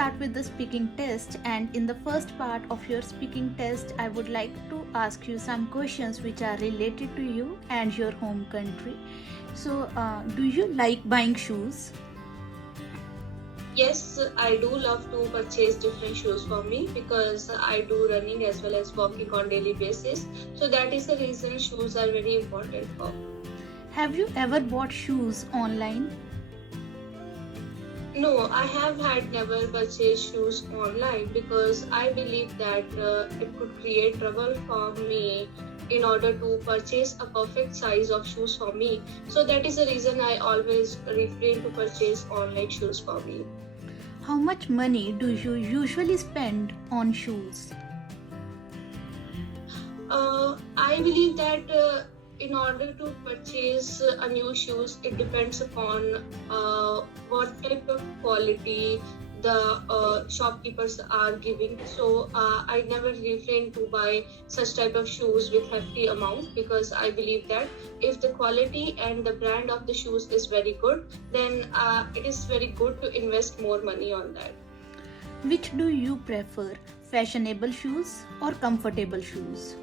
start with the speaking test, and in the first part of your speaking test I would like to ask you some questions which are related to you and your home country. So do you like buying shoes? Yes, I do love to purchase different shoes for me because I do running as well as walking on daily basis. So that is the reason shoes are very important for me. Have you ever bought shoes online? No, I have had never purchased shoes online because I believe that it could create trouble for me in order to purchase a perfect size of shoes for me. So that is the reason I always refrain to purchase online shoes for me. How much money do you usually spend on shoes? I believe that in order to purchase a new shoes, it depends upon what type of quality the shopkeepers are giving. So I never refrain to buy such type of shoes with hefty amount because I believe that if the quality and the brand of the shoes is very good, then it is very good to invest more money on that. Which do you prefer, fashionable shoes or comfortable shoes?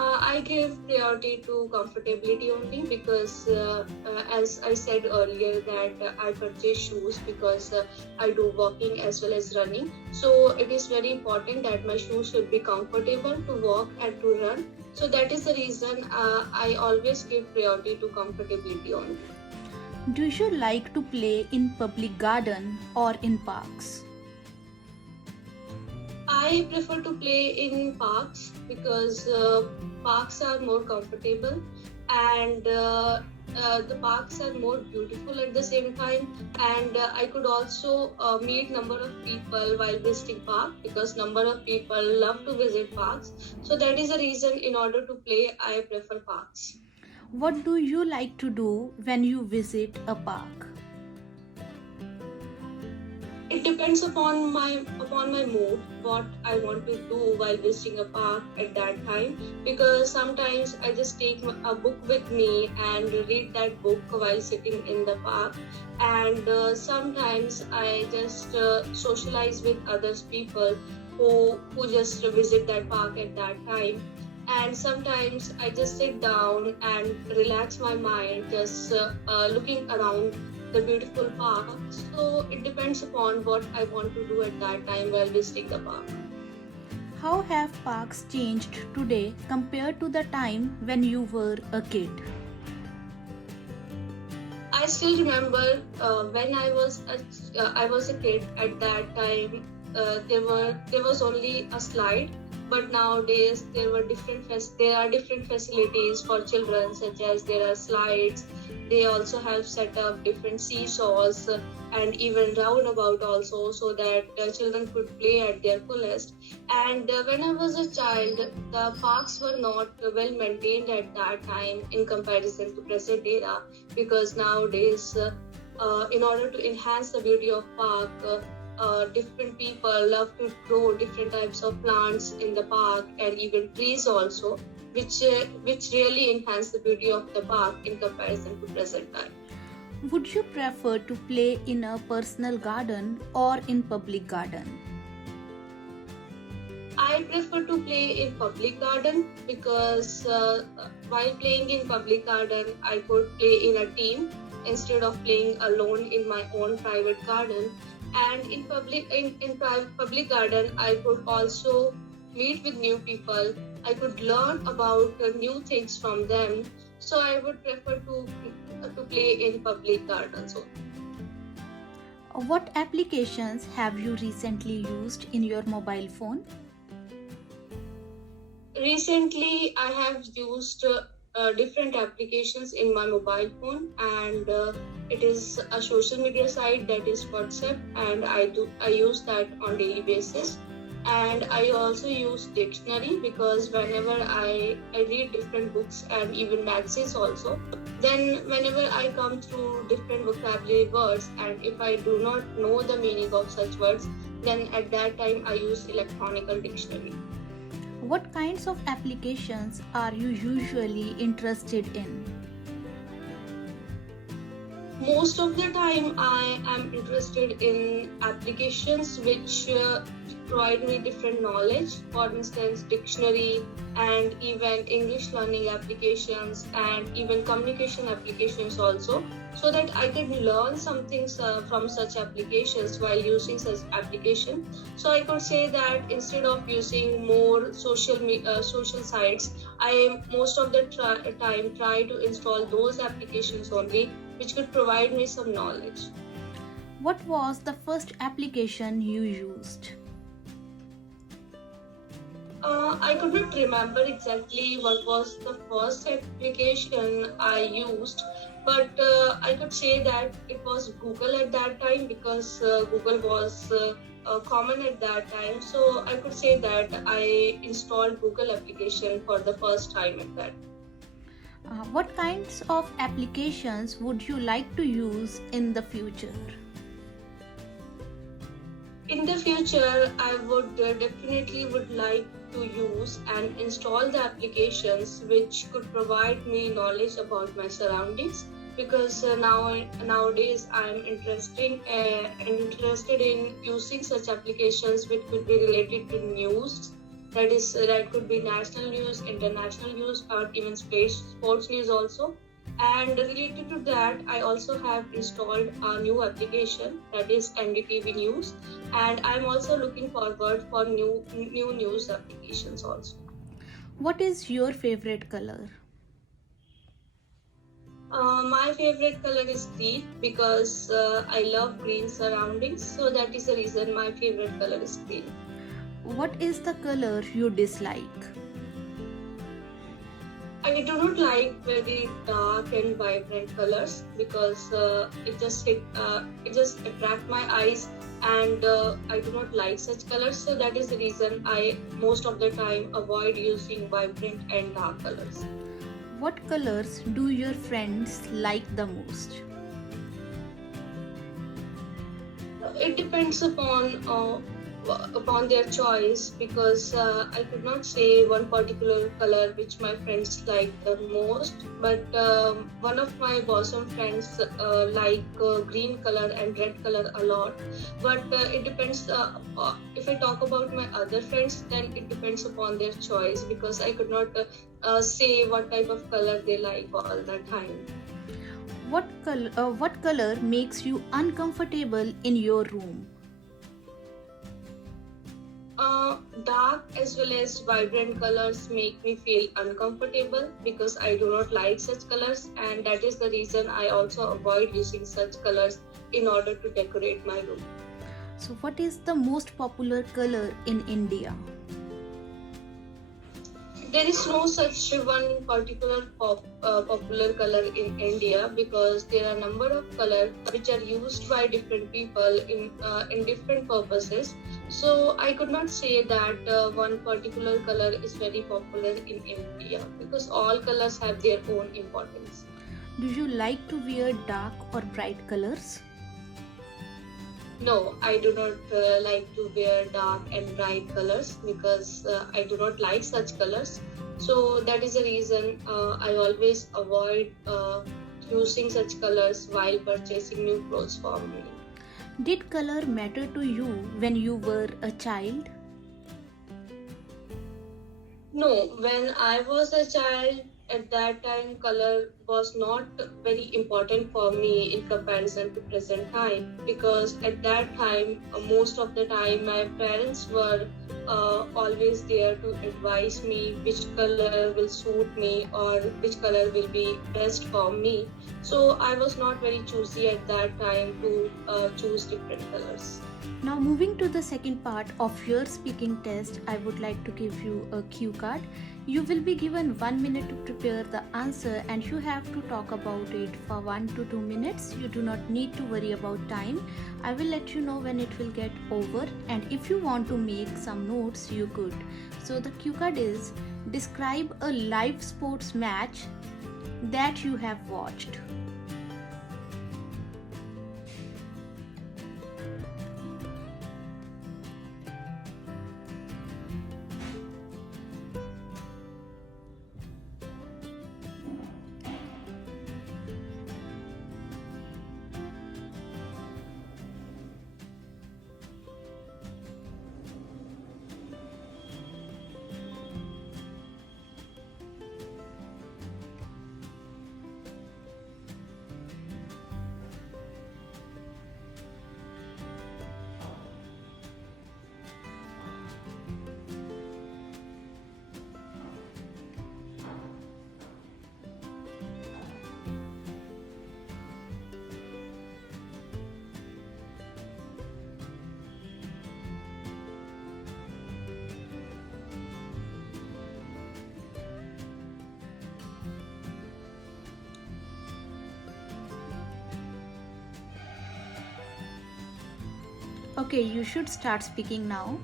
I give priority to comfortability only because as I said earlier that I purchase shoes because I do walking as well as running. So it is very important that my shoes should be comfortable to walk and to run. So that is the reason I always give priority to comfortability only. Do you like to play in public garden or in parks? I prefer to play in parks because parks are more comfortable and the parks are more beautiful at the same time, and I could also meet number of people while visiting park because number of people love to visit parks. So that is the reason in order to play I prefer parks. What do you like to do when you visit a park? It depends upon my mood, what I want to do while visiting a park at that time. Because sometimes I just take a book with me and read that book while sitting in the park, and sometimes I just socialize with others people who just visit that park at that time. And sometimes I just sit down and relax my mind, just looking around the beautiful park. So it depends upon what I want to do at that time while visiting the park. How have parks changed today compared to the time when you were a kid? I still remember when I was a kid. At that time, there was only a slide, but nowadays there are different facilities for children, such as there are slides. They also have set up different seesaws and even roundabout also, so that children could play at their fullest. And when I was a child, the parks were not well maintained at that time in comparison to present era, because nowadays in order to enhance the beauty of park, different people love to grow different types of plants in the park and even trees also, which really enhance the beauty of the park in comparison to present time. Would you prefer to play in a personal garden or in public garden? I prefer to play in public garden because while playing in public garden, I could play in a team instead of playing alone in my own private garden. And in public garden, I could also meet with new people. I could learn about new things from them. So I would prefer to play in public gardens. What applications have you recently used in your mobile phone? Recently, I have used different applications in my mobile phone, and it is a social media site, that is WhatsApp, and I use that on daily basis. And I also use dictionary because whenever I read different books and even magazines also, then whenever I come through different vocabulary words, and if I do not know the meaning of such words, then at that time I use electronical dictionary. What kinds of applications are you usually interested in? Most of the time, I am interested in applications which provide me different knowledge. For instance, dictionary and even English learning applications and even communication applications also, so that I can learn some things from such applications while using such application. So I could say that instead of using more social sites, I most of the time try to install those applications only which could provide me some knowledge. What was the first application you used? I could not remember exactly what was the first application I used, but I could say that it was Google at that time because Google was common at that time. So I could say that I installed Google application for the first time at that. What kinds of applications would you like to use in the future? In the future, I would definitely would like to use and install the applications which could provide me knowledge about my surroundings, because nowadays I'm interested in using such applications which could be related to news. That could be national news, international news, or even sports news also. And related to that, I also have installed a new application, that is NDTV News, and I'm also looking forward for new news applications also. What is your favorite color? My favorite color is green because I love green surroundings, so that is the reason my favorite color is green. What is the color you dislike? I do not like very dark and vibrant colors because it just attract my eyes, and I do not like such colors. So that is the reason I most of the time avoid using vibrant and dark colors. What colors do your friends like the most? It depends upon their choice, because I could not say one particular color which my friends like the most, but one of my bosom friends like green color and red color a lot, but it depends if I talk about my other friends, then it depends upon their choice, because I could not say what type of color they like all the time. What color makes you uncomfortable in your room? Dark as well as vibrant colors make me feel uncomfortable because I do not like such colors, and that is the reason I also avoid using such colors in order to decorate my room. So, what is the most popular color in India? There is no such one particular popular color in India, because there are a number of colors which are used by different people in different purposes. So I could not say that one particular color is very popular in India, because all colors have their own importance. Do you like to wear dark or bright colors? No, I do not like to wear dark and bright colors because I do not like such colors. So that is the reason I always avoid using such colors while purchasing new clothes for me. Did color matter to you when you were a child? No, when I was a child, at that time, color was not very important for me in comparison to present time, because at that time, most of the time, my parents were always there to advise me which color will suit me or which color will be best for me. So I was not very choosy at that time to choose different colors. Now, moving to the second part of your speaking test, I would like to give you a cue card. You will be given 1 minute to prepare the answer, and you have to talk about it for 1 to 2 minutes. You do not need to worry about time. I will let you know when it will get over, and if you want to make some notes, you could. So, the cue card is: describe a live sports match that you have watched. Okay, you should start speaking now.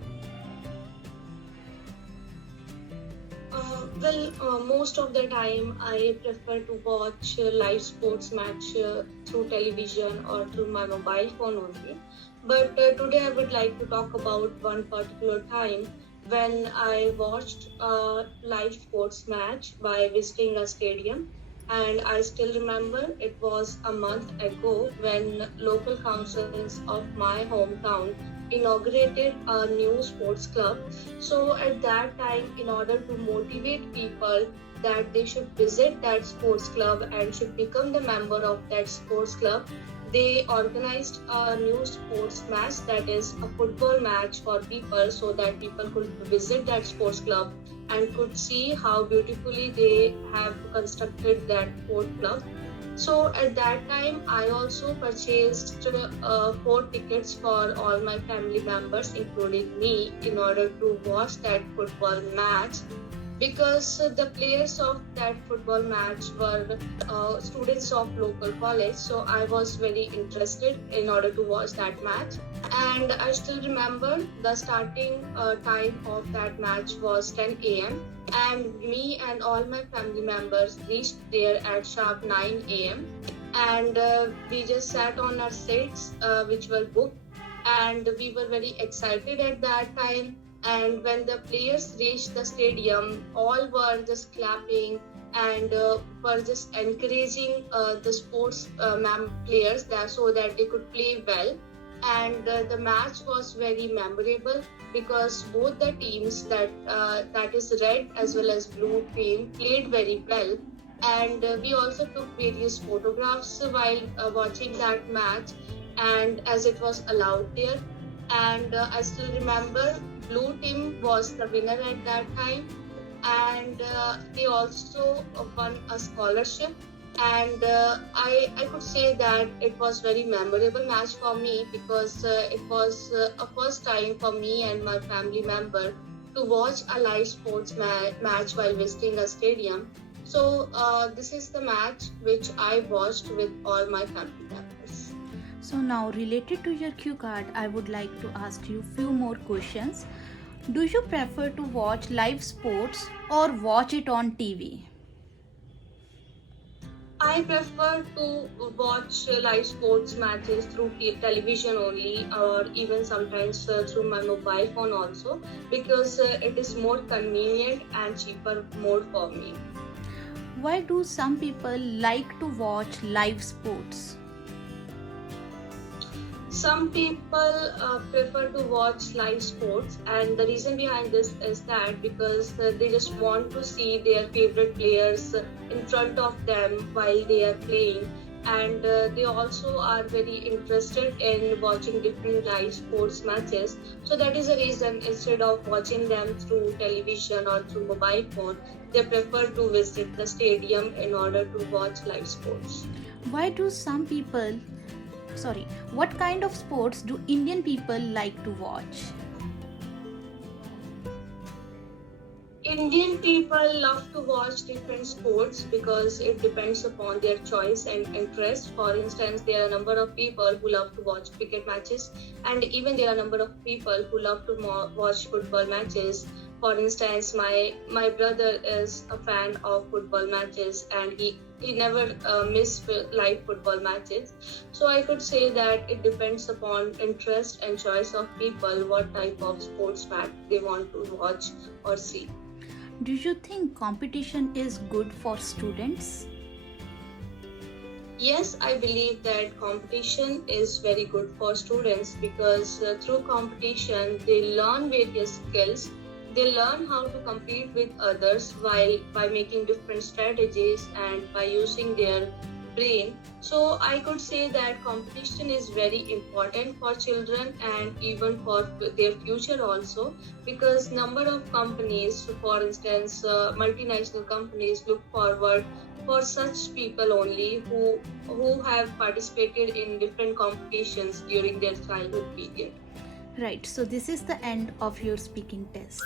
Most of the time I prefer to watch live sports match through television or through my mobile phone only. But today I would like to talk about one particular time when I watched a live sports match by visiting a stadium. And I still remember it was a month ago when local councils of my hometown inaugurated a new sports club. So at that time, in order to motivate people that they should visit that sports club and should become the member of that sports club, they organized a new sports match, that is a football match for people, so that people could visit that sports club and could see how beautifully they have constructed that sport club. So at that time, I also purchased 4 tickets for all my family members, including me, in order to watch that football match, because the players of that football match were students of local college. So I was very interested in order to watch that match. And I still remember the starting time of that match was 10 a.m. and me and all my family members reached there at sharp 9 a.m. and we just sat on our seats which were booked, and we were very excited at that time. And when the players reached the stadium, all were just clapping and were just encouraging the sports players that, so that they could play well. And the match was very memorable because both the teams, that is red as well as blue team, played very well. And we also took various photographs while watching that match, and as it was allowed there. And I still remember blue team was the winner at that time, and they also won a scholarship. And I could say that it was very memorable match for me because it was a first time for me and my family member to watch a live sports match while visiting a stadium. So this is the match which I watched with all my family members. So now, related to your cue card, I would like to ask you few more questions. Do you prefer to watch live sports or watch it on TV? I prefer to watch live sports matches through television only, or even sometimes through my mobile phone also, because it is more convenient and cheaper mode for me. Why do some people like to watch live sports? Some people prefer to watch live sports, and the reason behind this is that because they just want to see their favorite players in front of them while they are playing, and they also are very interested in watching different live sports matches. So that is the reason, instead of watching them through television or through mobile phone, they prefer to visit the stadium in order to watch live sports. Why do what kind of sports do Indian people like to watch? Indian people love to watch different sports because it depends upon their choice and interest. For instance, there are a number of people who love to watch cricket matches, and even there are a number of people who love to watch football matches. For instance, my brother is a fan of football matches, and he never miss live football matches. So I could say that it depends upon interest and choice of people what type of sports match they want to watch or see. Do you think competition is good for students? Yes, I believe that competition is very good for students because through competition they learn various skills. They learn how to compete with others while by making different strategies and by using their brain. So I could say that competition is very important for children and even for their future also, because number of companies, for instance, multinational companies, look forward for such people only who have participated in different competitions during their childhood period. Right, so this is the end of your speaking test.